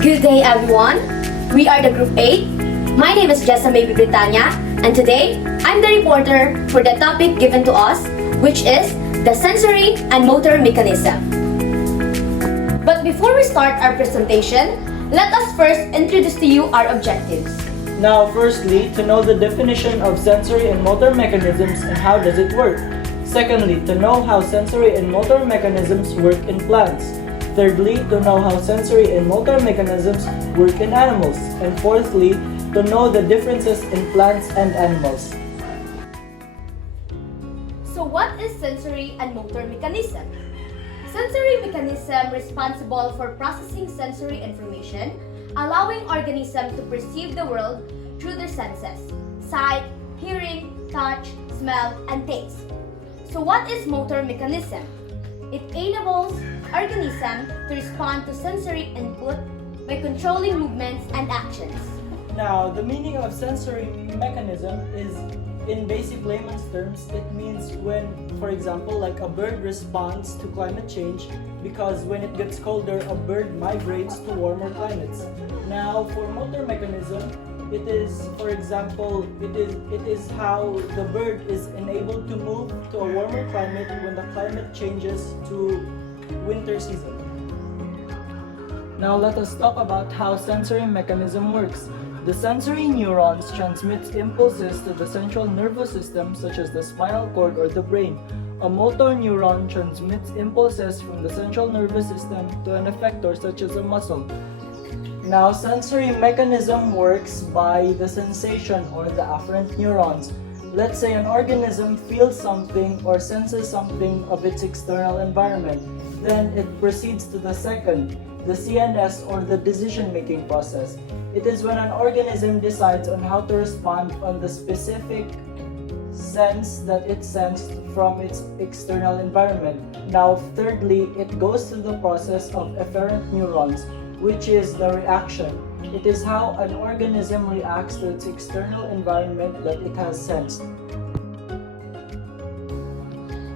Good day, everyone. We are the Group 8. My name is Jessa Mae Bretaña, and today I'm the reporter for the topic given to us, which is the sensory and motor mechanism. But before we start our presentation, let us first introduce to you our objectives. Now, firstly, to know the definition of sensory and motor mechanisms and how does it work. Secondly, to know how sensory and motor mechanisms work in plants. Thirdly, to know how sensory and motor mechanisms work in animals. And fourthly, to know the differences in plants and animals. So what is sensory and motor mechanism? Sensory mechanism responsible for processing sensory information, allowing organisms to perceive the world through their senses: sight, hearing, touch, smell, and taste. So what is motor mechanism? It enables organisms to respond to sensory input by controlling movements and actions. Now, the meaning of sensory mechanism is, in basic layman's terms, it means when, for example, like a bird responds to climate change because when it gets colder, a bird migrates to warmer climates. Now, for motor mechanism, it is, for example, it is how the bird is enabled to move to a warmer climate when the climate changes to winter season. Now let us talk about how sensory mechanism works. The sensory neurons transmit impulses to the central nervous system such as the spinal cord or the brain. A motor neuron transmits impulses from the central nervous system to an effector such as a muscle. Now, sensory mechanism works by the sensation or the afferent neurons. Let's say an organism feels something or senses something of its external environment. Then it proceeds to the second, the CNS or the decision-making process. It is when an organism decides on how to respond on the specific sense that it sensed from its external environment. Now, thirdly, it goes through the process of efferent neurons, which is the reaction. It is how an organism reacts to its external environment that it has sensed.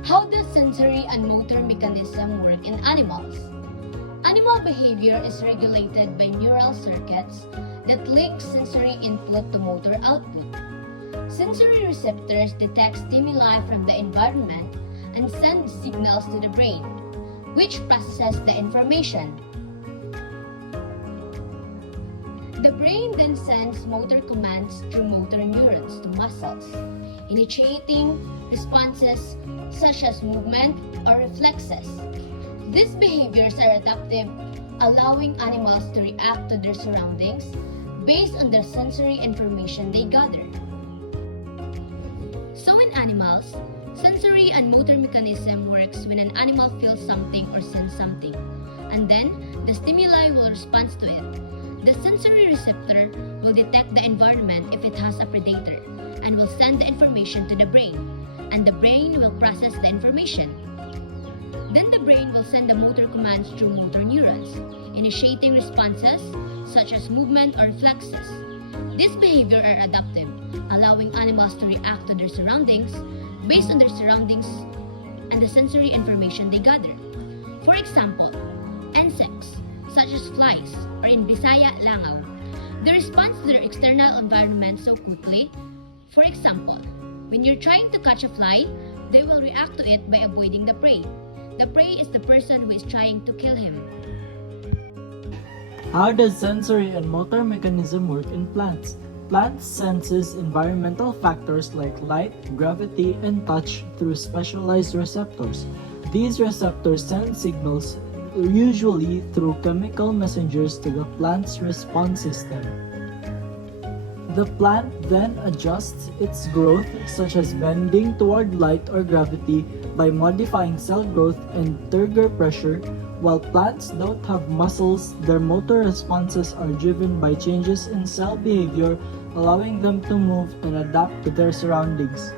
How does sensory and motor mechanism work in animals? Animal behavior is regulated by neural circuits that link sensory input to motor output. Sensory receptors detect stimuli from the environment and send signals to the brain, which processes the information. The brain then sends motor commands through motor neurons to muscles, initiating responses such as movement or reflexes. These behaviors are adaptive, allowing animals to react to their surroundings based on the sensory information they gather. So in animals, sensory and motor mechanism works when an animal feels something or senses something, and then the stimuli will respond to it. The sensory receptor will detect the environment if it has a predator and will send the information to the brain, and the brain will process the information. Then the brain will send the motor commands through motor neurons, initiating responses such as movement or reflexes. These behaviors are adaptive, allowing animals to react to their surroundings based on their surroundings and the sensory information they gather. For example, insects such as flies, or in Bisaya, langaw. They respond to their external environment so quickly. For example, when you're trying to catch a fly, they will react to it by avoiding the prey. The prey is the person who is trying to kill him. How does sensory and motor mechanism work in plants? Plants senses environmental factors like light, gravity, and touch through specialized receptors. These receptors send signals usually through chemical messengers to the plant's response system. The plant then adjusts its growth, such as bending toward light or gravity, by modifying cell growth and turgor pressure. While plants don't have muscles, their motor responses are driven by changes in cell behavior, allowing them to move and adapt to their surroundings.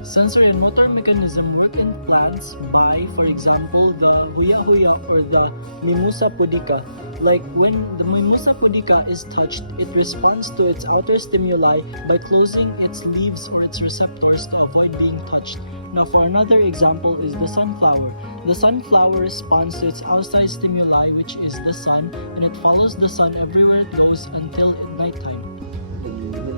Sensory and motor mechanism work in plants by, for example, the huya-huya or the Mimosa pudica. Like when the Mimosa pudica is touched, it responds to its outer stimuli by closing its leaves or its receptors to avoid being touched. Now for another example is the sunflower. The sunflower responds to its outside stimuli, which is the sun, and it follows the sun everywhere it goes until nighttime.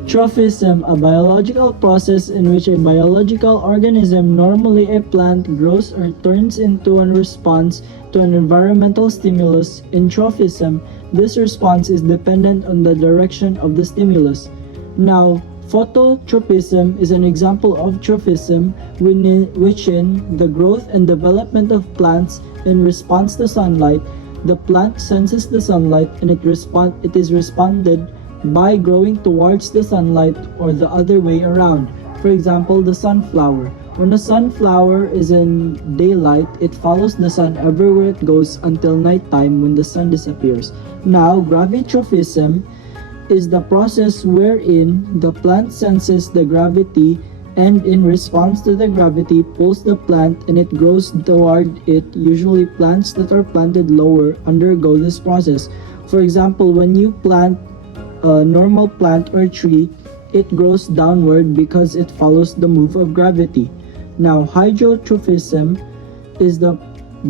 Trophism, a biological process in which a biological organism, normally a plant, grows or turns into in response to an environmental stimulus. In trophism, this response is dependent on the direction of the stimulus. Now, phototropism is an example of trophism, which in the growth and development of plants in response to sunlight, the plant senses the sunlight and it is responded by growing towards the sunlight or the other way around. For example, the sunflower. When the sunflower is in daylight, it follows the sun everywhere it goes until nighttime when the sun disappears. Now, gravitrophism is the process wherein the plant senses the gravity and in response to the gravity pulls the plant and it grows toward it. Usually plants that are planted lower undergo this process. For example, when you plant a normal plant or tree, it grows downward because it follows the move of gravity. Now, hydrotrophism is the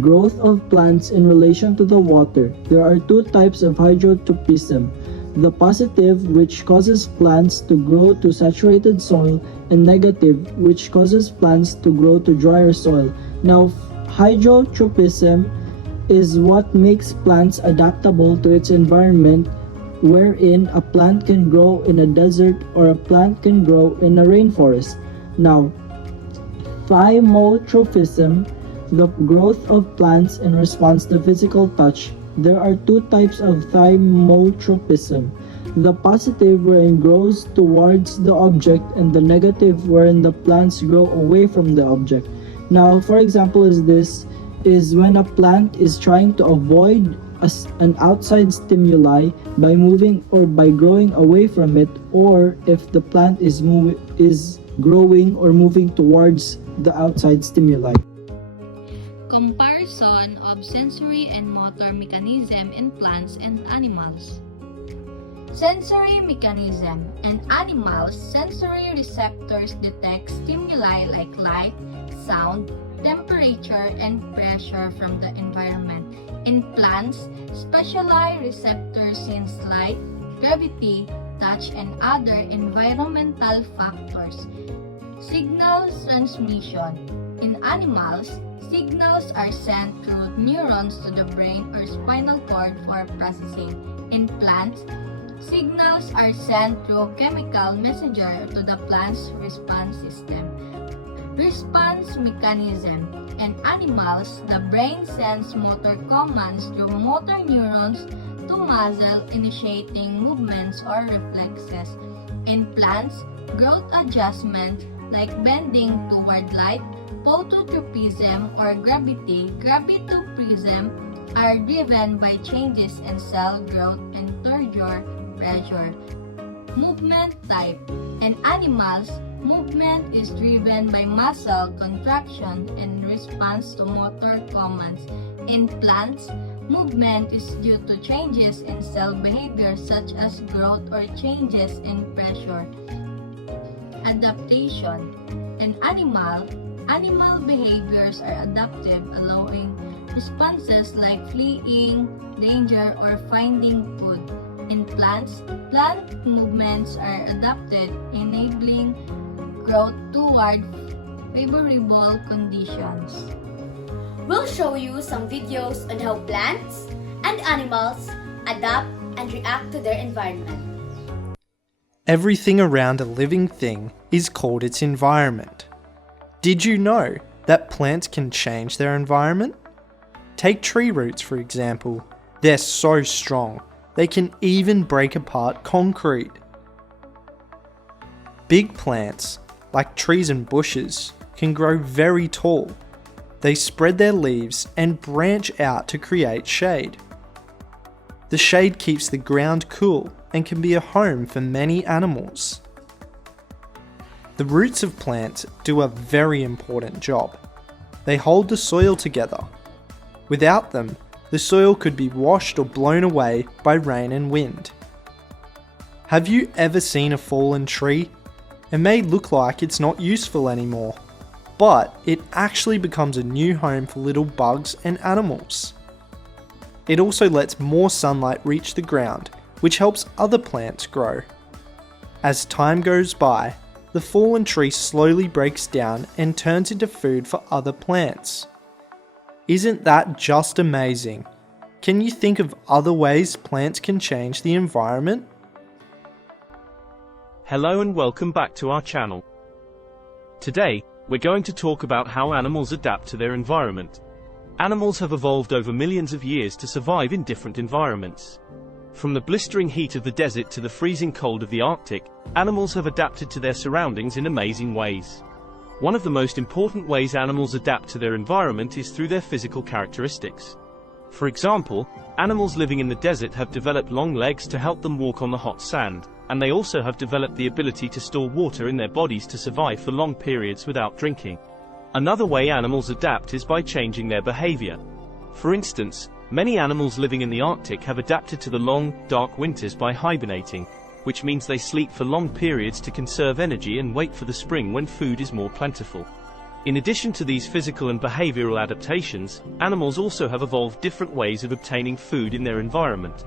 growth of plants in relation to the water. There are two types of hydrotrophism. The positive, which causes plants to grow to saturated soil, and negative, which causes plants to grow to drier soil. Now, hydrotrophism is what makes plants adaptable to its environment, wherein a plant can grow in a desert or a plant can grow in a rainforest. Now, thymotrophism, the growth of plants in response to physical touch. There are two types of thymotrophism. The positive, wherein grows towards the object, and the negative, wherein the plants grow away from the object. Now, for example, is when a plant is trying to avoid an outside stimuli by moving or by growing away from it, or if the plant is growing or moving towards the outside stimuli. Comparison of sensory and motor mechanism in plants and animals. Sensory mechanism. In animals, sensory receptors detect stimuli like light, sound, temperature, and pressure from the environment. In plants, specialized receptors sense light, gravity, touch, and other environmental factors. Signal transmission. In animals, signals are sent through neurons to the brain or spinal cord for processing. In plants, signals are sent through chemical messenger to the plant's response system. Response mechanism. In animals, the brain sends motor commands through motor neurons to muscle initiating movements or reflexes. In plants, growth adjustment like bending toward light, phototropism or gravitotropism are driven by changes in cell growth and turgor pressure. Movement type. In animals, movement is driven by muscle contraction in response to motor commands. In plants, movement is due to changes in cell behavior such as growth or changes in pressure. Adaptation. In animal behaviors are adaptive, allowing responses like fleeing, danger, or finding food. In plants, plant movements are adapted, enabling growth toward favorable conditions. We'll show you some videos on how plants and animals adapt and react to their environment. Everything around a living thing is called its environment. Did you know that plants can change their environment? Take tree roots for example. They're so strong, they can even break apart concrete. Big plants, like trees and bushes, can grow very tall. They spread their leaves and branch out to create shade. The shade keeps the ground cool and can be a home for many animals. The roots of plants do a very important job. They hold the soil together. Without them, the soil could be washed or blown away by rain and wind. Have you ever seen a fallen tree? It may look like it's not useful anymore. but it actually becomes a new home for little bugs and animals. It also lets more sunlight reach the ground, which helps other plants grow. As time goes by, the fallen tree slowly breaks down and turns into food for other plants. Isn't that just amazing? Can you think of other ways plants can change the environment? Hello and welcome back to our channel. Today, we're going to talk about how animals adapt to their environment. Animals have evolved over millions of years to survive in different environments. From the blistering heat of the desert to the freezing cold of the Arctic, animals have adapted to their surroundings in amazing ways. One of the most important ways animals adapt to their environment is through their physical characteristics. For example, animals living in the desert have developed long legs to help them walk on the hot sand, and they also have developed the ability to store water in their bodies to survive for long periods without drinking. Another way animals adapt is by changing their behavior. For instance, many animals living in the Arctic have adapted to the long, dark winters by hibernating, which means they sleep for long periods to conserve energy and wait for the spring when food is more plentiful. In addition to these physical and behavioral adaptations, animals also have evolved different ways of obtaining food in their environment.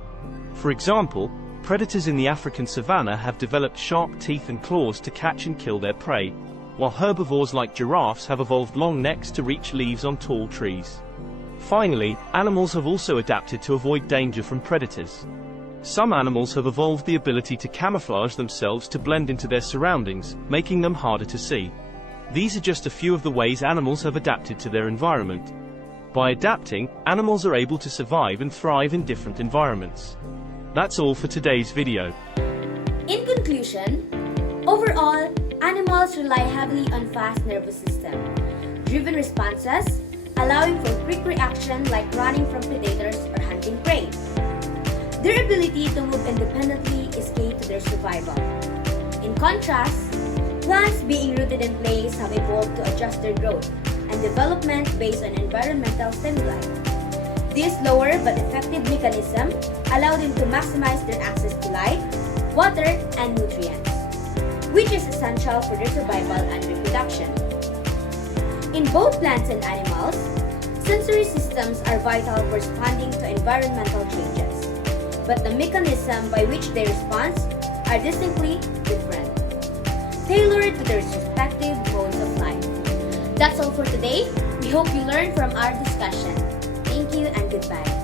For example, predators in the African savanna have developed sharp teeth and claws to catch and kill their prey, while herbivores like giraffes have evolved long necks to reach leaves on tall trees. Finally, animals have also adapted to avoid danger from predators. Some animals have evolved the ability to camouflage themselves to blend into their surroundings, making them harder to see. These are just a few of the ways animals have adapted to their environment. By adapting, animals are able to survive and thrive in different environments. That's all for today's video. In conclusion, overall, animals rely heavily on fast nervous system, driven responses, allowing for quick reaction like running from predators or hunting prey. Their ability to move independently is key to their survival. In contrast, plants being rooted in place have evolved to adjust their growth and development based on environmental stimuli. This slower but effective mechanism allow them to maximize their access to light, water, and nutrients, which is essential for their survival and reproduction. In both plants and animals, sensory systems are vital for responding to environmental changes, but the mechanism by which they respond are distinctly different, tailored to their respective modes of life. That's all for today. We hope you learned from our discussion. Thank you and goodbye.